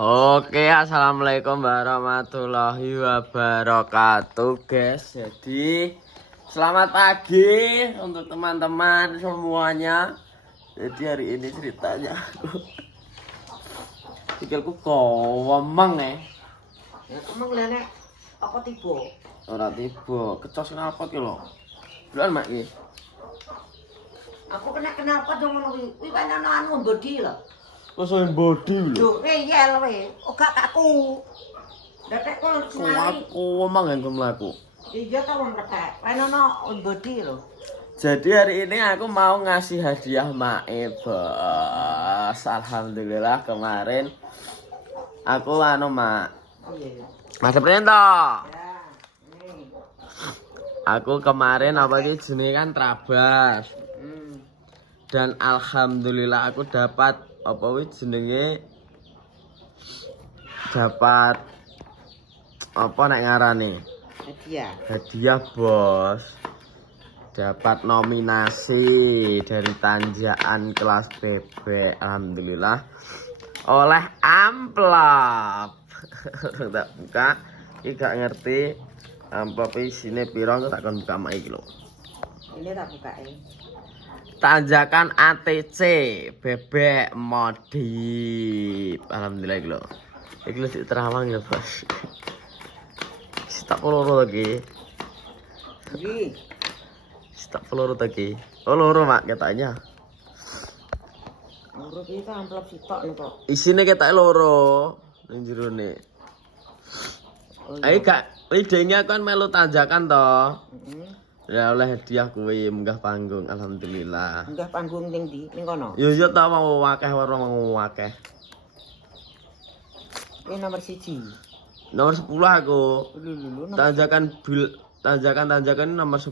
Oke, assalamualaikum warahmatullahi wabarakatuh, guys. Jadi, selamat pagi untuk teman-teman semuanya. Jadi hari ini ceritanya pikirku kowemeng Emang lene apa tiba? ora tiba, kecos kenapa ki lho? Bulan mak iki. Aku kenapa dong ngono kuwi? Kuwi kan ana anu bodi lho. Kosoin body lho. Yo reyel we, ora kaku. Datek kok senari. Kowemeng engko mlaku. Iya ta wong ketek. Kan ana bodi lho. Jadi hari ini aku mau ngasih hadiah Mae, Bos. Alhamdulillah kemarin aku Mak. Iya. Mas Printo. Ya, ini. Aku kemarin apa iki jenenge kan Trabas. Dan alhamdulillah aku dapat apa kuwi jenenge dapat apa nek ngarane? Hadiah, Bos. Dapat nominasi dari Tanjakan kelas bebek. Alhamdulillah oleh amplop. Tak buka iki gak ngerti amplop isine piro, tak kon buka mak iki lho. Ini tak bukain. Tanjakan ATC bebek modif. Alhamdulillah iki lho. Iki lho sik terawang ya, Bos. Tak peluru lagi. Iki. Tak peluru lagi. Oh, loro mak katanya. Urut iki kan amplop sitok nih kok. Isine ketak loro ning jerone. Ayo gak idenya kan melu tanjakan toh. Ya oleh hadiah kuwi munggah panggung alhamdulillah. Munggah panggung ning ndi? Ning kono. Ya yo ta mau akeh ora mau akeh. Ini nomor 1. Nomor 10 aku. Lho. Tanjakan nomor 10.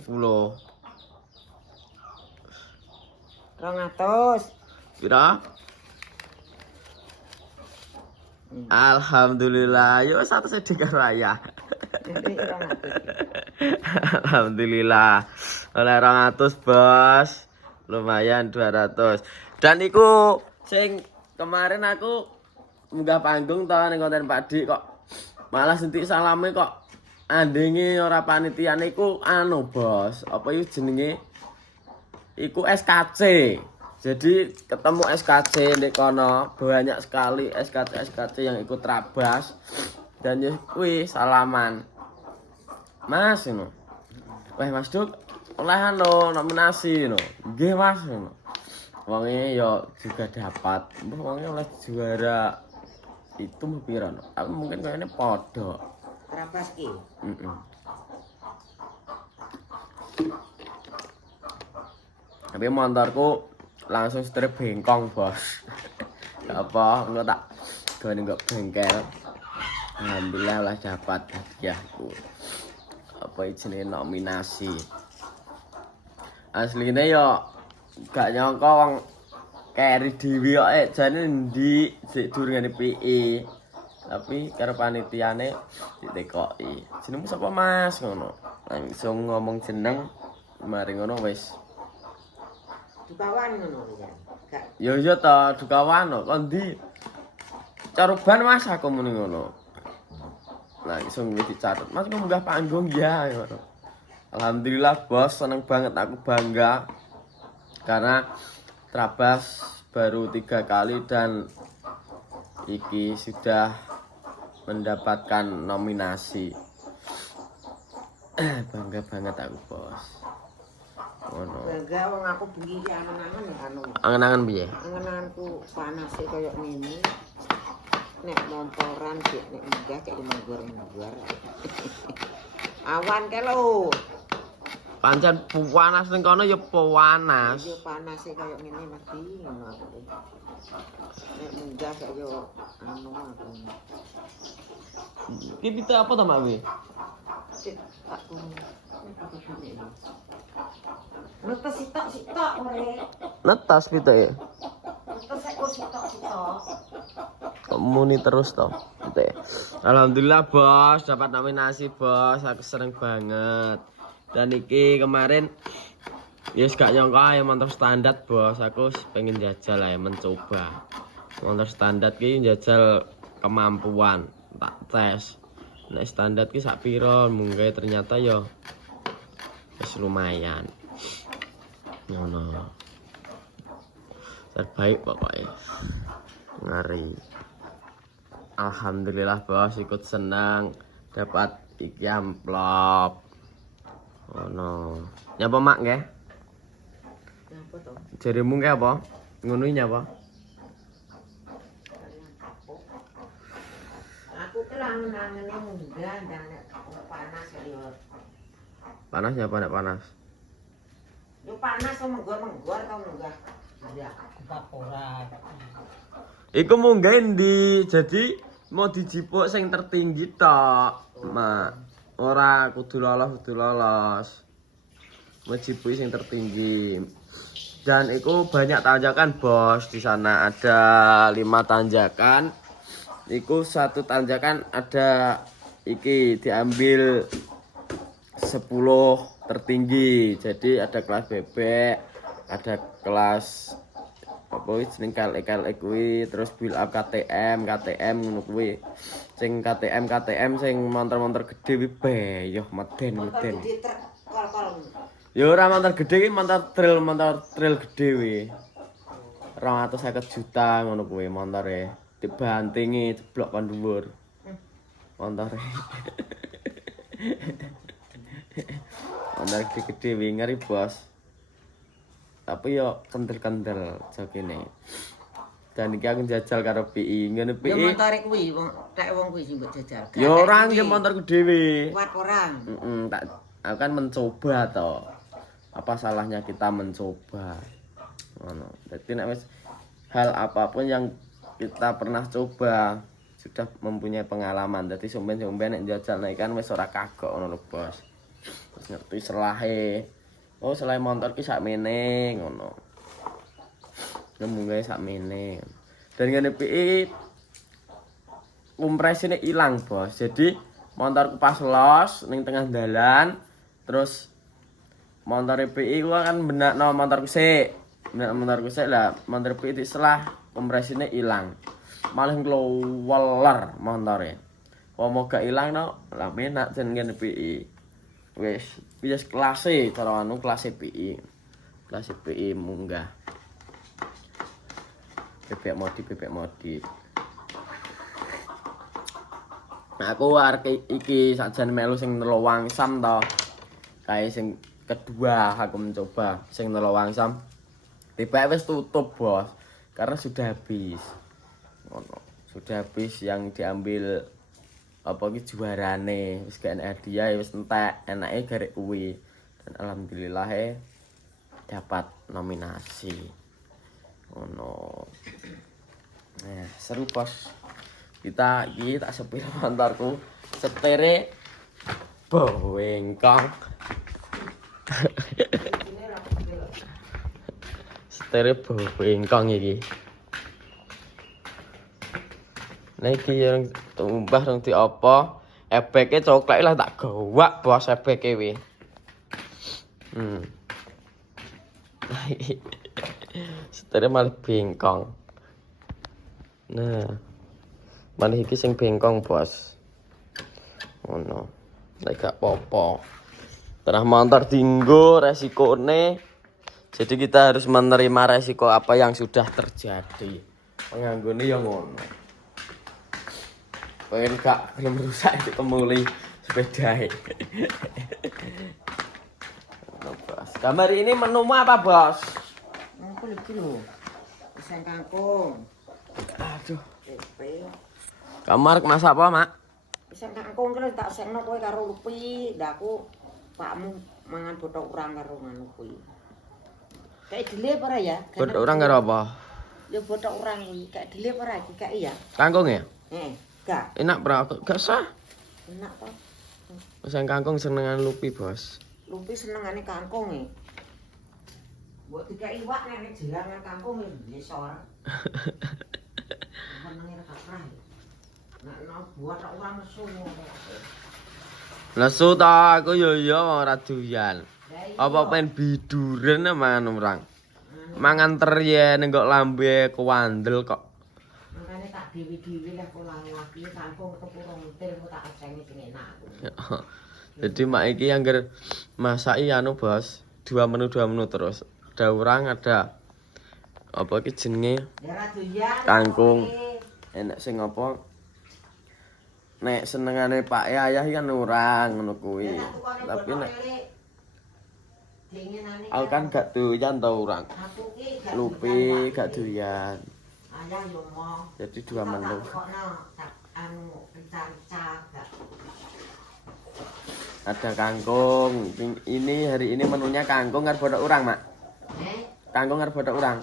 200. Pira? Alhamdulillah, yo satu sedekah raya. Alhamdulillah. Oleh 200, Bos. Lumayan 200. Dan iku sing kemarin aku munggah panggung to ning konten Pakdik kok malah sentik salame kok andenge ora panitiane iku anu, Bos. Apa iku jenenge? Iku SKC. Jadi ketemu SKC di kono banyak sekali SKC yang ikut Trabas dan ya kuwi salaman. Mas ngono. Weh Mas Duk, olehan lo nominasi ngono. Nggih Mas ngono. Wonge ya juga dapat. Mbah wonge oleh juara itu piro no? Aku mungkin kayaknya padha. Trabas ki. Tapi motorku langsung setir bengkong, Bos. Apa enggak tak gone enggak bengkel. Alhamdulillah lah dapat hadiahku. Apa jenenge nominasi. Asline yo gak nyangka wong keri dhewe kok jane ndi sik durungane PE. Tapi karo panitiane ditekoki. Jenengmu sapa Mas ngono. Langsung ngomong jeneng mari ngono wis. Dukawan ngono ya. Gak. Ya iya ta, dukawan kok ndi? Caruban Mas aku muni ngono. Langsung wis dicatet. Mas kok munggah panggung ya ngono. Alhamdulillah, Bos, seneng banget aku bangga. Karena Trabas baru 3 kali dan iki sudah mendapatkan nominasi. Bangga banget aku, Bos. Ngono. Bangga wong aku bengi iki angen-angen ya anu. Angen-angen piye? Angen-angenku panas e koyo ngene. Nek montoran sik nek munggah kayak menggur-menggur. Awan ke lho. Pancen panas ning kono ya panas. Yo panas e koyo ngene mesti ngono aku. Nek munggah koyo anu aku. Ki pite apa to, Mak? Sik tak turun. Netes sitok ore. Netas pite ya. Netes kok sitok. Muni terus toh. Pite. Alhamdulillah, Bos, dapat nominasi, Bos. Aku seneng banget. Dan iki kemarin yes gak nyangka ya motor standar, Bos. Aku pengen jajal ya mencoba. Motor standar ki jajal kemampuan tak tes. Nek standar ki sak piro munggah ternyata yo wis lumayan. Ngono. Terbaik pokoknya. Ngeri. Alhamdulillah bos ikut senang dapat iki amplop. Oh no. Nyapa mak nggih? Nyapa to? Jarimu nggih apa? Ngono iki nyapa? Aku ki langen-langene munggah ndang nek panas yo. Panas nyapa nek panas? Yo panas kok menggor-menggor kok munggah. Ya, Ora. Iku munggah ndi? Jadi mau dijipuk sing tertinggi tok, Mak. Ora kudu lolos. Mau jipuki sing tertinggi. Dan itu banyak tanjakan, Bos. Di sana ada 5 tanjakan. Iku satu tanjakan ada iki diambil 10 tertinggi. Jadi ada kelas bebek, ada kelas apa wis jeneng KLE kuwi, terus build up KTM ngono kuwi. Sing KTM sing motor-motor gede kuwi beyoh meden. gede truk kol-kol. Ya ora motor gede ki motor trail gede kuwi. 250 juta ngono kuwi motore. Dibantingi jeblok kon dhuwur. Motore. Motor gede ngeri bos. Tapi yo kendel-kendel jogene. Dan iki aku jajal karo PI. Ngene Yo PI. motore kuwi wong tek wong kuwi sing mbok jajal. Yo ora nggih motorku dhewe. Kuat orang. Tak aku kan mencoba toh. Apa salahnya kita mencoba? Ngono. Dadi nek wis hal apapun yang kita pernah coba sudah mempunyai pengalaman. Dadi somben-somben nek jajal nek kan wis ora kagok ngono lho, Bos. Wis ngerti selahe. Oh, selain motor ki sakmene ngono. Nemunge sakmene. Dan ngene PI kompresine ilang, Bos. Jadi motorku pas los ning tengah dalan terus motor PI ku kan benakno motorku sik. Motorku sik lah, motor PI diselah kompresine ilang. Malah ngloweler motore. Wong gak ilang no, lah penak jen ngene PI. Wis kelase cara anu kelase PI. Kelase PI munggah. Bebek modi. Nah, aku arek iki sakjane melu sing Nelo Wangsam to. Kae sing kedua aku mencoba sing Nelo Wangsam. Tiba wis tutup, Bos. Karena sudah habis. Ngono. Sudah habis yang diambil apa ki juarane wis gak enak hadiah wis entek enake garek kuwi dan alhamdulillah dapat nominasi ngono. Nah seru Bos, kita iki tak sepil motorku setere bawengkong setere bawengkong iki. Nah iki yang tumbah nang di apa? Ebeke coklat lah tak gawak Bos ebeke wi. Setere malah bengkong. Nah. Malah iki sing bengkong, Bos. Ngono. Nek gak apa-apa. Terah motor dinggo resikone. Jadi kita harus menerima resiko apa yang sudah terjadi. Penganggone ya ngono. Pengen gak belum rusak itu kemuli sepedae. Bos. Kamar ini menumu apa, Bos? Aku iki lho. Pisang kangkung. Aduh. Pepe. Kamar masak apa, Mak? Pisang kangkung ki tak sengno kowe karo Lupi. Ndak aku pakmu mangan bothok urang karo ngono kuwi. Kayak dile apa ora ya? Bothok urang karo apa? Ya bothok urang iki, kayak dile apa ora iki kayak ya? Kangkung ya? Gak. Enak bro, gak sah. Enak to. Pisang kangkung senengan Lupi, Bos. Lupi senengane kangkung e. Mbok dikai iwak nek jelangan kangkung ya besor. Senenge gak pernah. Nek buat tok urang nesu ngono. Nesu ta aku yo ora doyan. Apa pengen biduren mangan orang. Mangan teryen kok lambe kuandel kok. Makane tak dewi-dewi lah kok laki kangkung kepurung til kok tak asengi sing enak. Jadi mak iki angger masaki anu bos, 2 menu terus. Ada urang, ada apa iki jenenge? Daerah doyan. Kangkung. Enak sing apa? Nek senengane Pak Ayah kan urang ngono kuwi. Tapi nek aku kan gak doyan to urang. Lupi gak doyan. Ayah yo mau. Jadi 2 menu. Anu rica-rica gak. Ada kangkung. Ini hari ini menunya kangkung karo botok urang, Mak. Kangkung karo botok urang.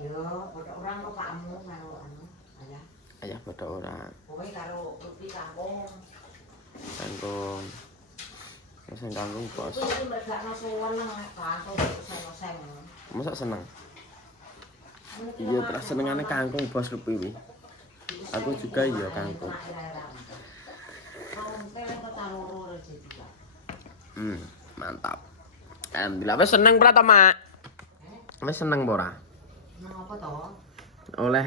Yo, botok urang kok pakmu karo anu, Ayah. Ayah botok urang. Kowe karo lupi kangkung. Kangkung. Sing kangkung bos. Iki mergakno suwen nang kangkung seng-seng. Masa seneng? Iya, terus senengane kangkung bos lupi wi. Aku juga iya kangkung. Mantap. Alhamdulillah wis seneng ora to, Mak? Wis seneng apa ora? Napa to?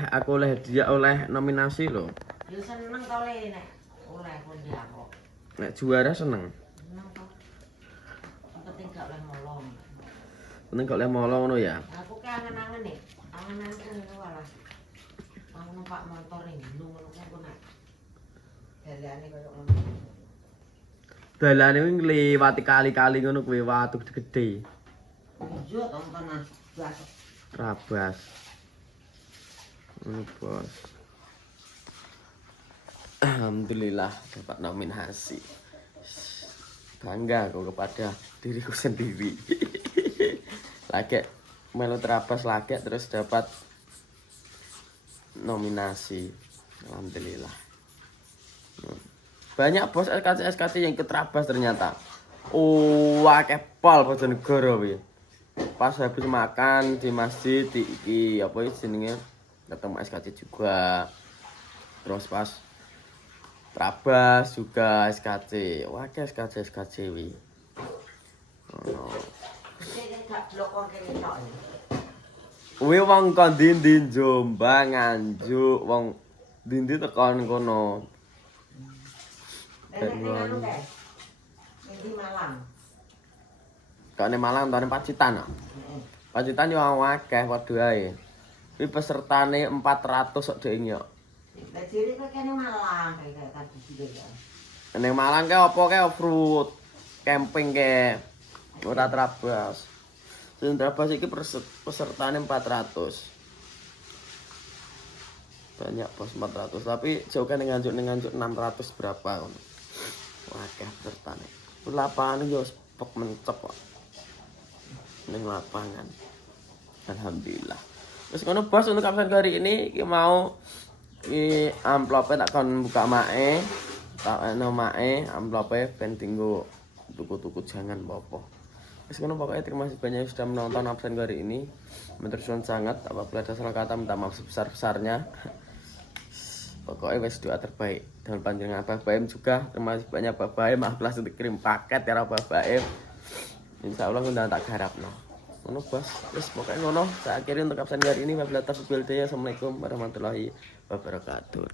Aku oleh hadiah, oleh nominasi lho. Yo seneng to le nek oleh hadiah kok. Nek juara seneng. Seneng to. Penting gak oleh molong. Penting gak oleh molong ngono ya. Aku ki angen-angen nih. Angen-angen ngono walah. Aku numpak motor ning gunung ngono kok nek. Dalane koyo ngono. Dalane kuwi ngliwati kali-kali ngono kuwi watu gede. Iya tonton bas. Rabas. Bos. Alhamdulillah dapat nominasi. Bangga aku kepada diriku sendiri. Lagi melu terabas lagi terus dapat nominasi. Alhamdulillah. Banyak bos SKC yang keterabas ternyata. Akeh pol Bojonegoro kuwi. Pas habis makan di masjid di iki apa jenenge ketemu SKC juga. Terus pas Trabas juga SKC. Wah, SKC wi. Ono. Kuwi wong kon ndi Jombang, Nganjuk, wong ndi tekan kono. Di Malang. Kane Malang tane Pacitan. Pacitan yo akeh padha ae. Kuwi pesertane 400 sok dhek yo. Lah jere kok kene Malang kayak tadi juga ya. Ning Malang ke apa ke off-road, camping ke ora Trabas. Sing Trabas iki pesertane 400. Banyak bos 400, tapi jauh kan ning Nganjuk 600 berapa ngono. Wah, akeh pesertane. Lapangan yo spek mencep kok. Ning lapangan. Alhamdulillah. Terus ngono bos untuk absen hari ini iki mau amplopnya tak kon buka mae. Tak eno mae amplopnya ben tinggo tuku-tuku jangan apa-apa. Wis ngono pokoknya terima kasih banyak sudah menonton absen hari ini. Matur suwun sangat apabila ada salah kata minta maaf sebesar-besarnya. Pokoknya wis doa terbaik dan panjenengan Abah Baim juga. Terima kasih banyak Abah Baim, kelas untuk kirim paket ya Abah Baim. Insyaallah ndak tak garapno. Ngono bos, wis pokoke ngono. Saya akhiri untuk absen hari ini. Wabillahi taufiq wal hidayah. Assalamualaikum warahmatullahi wabarakatuh.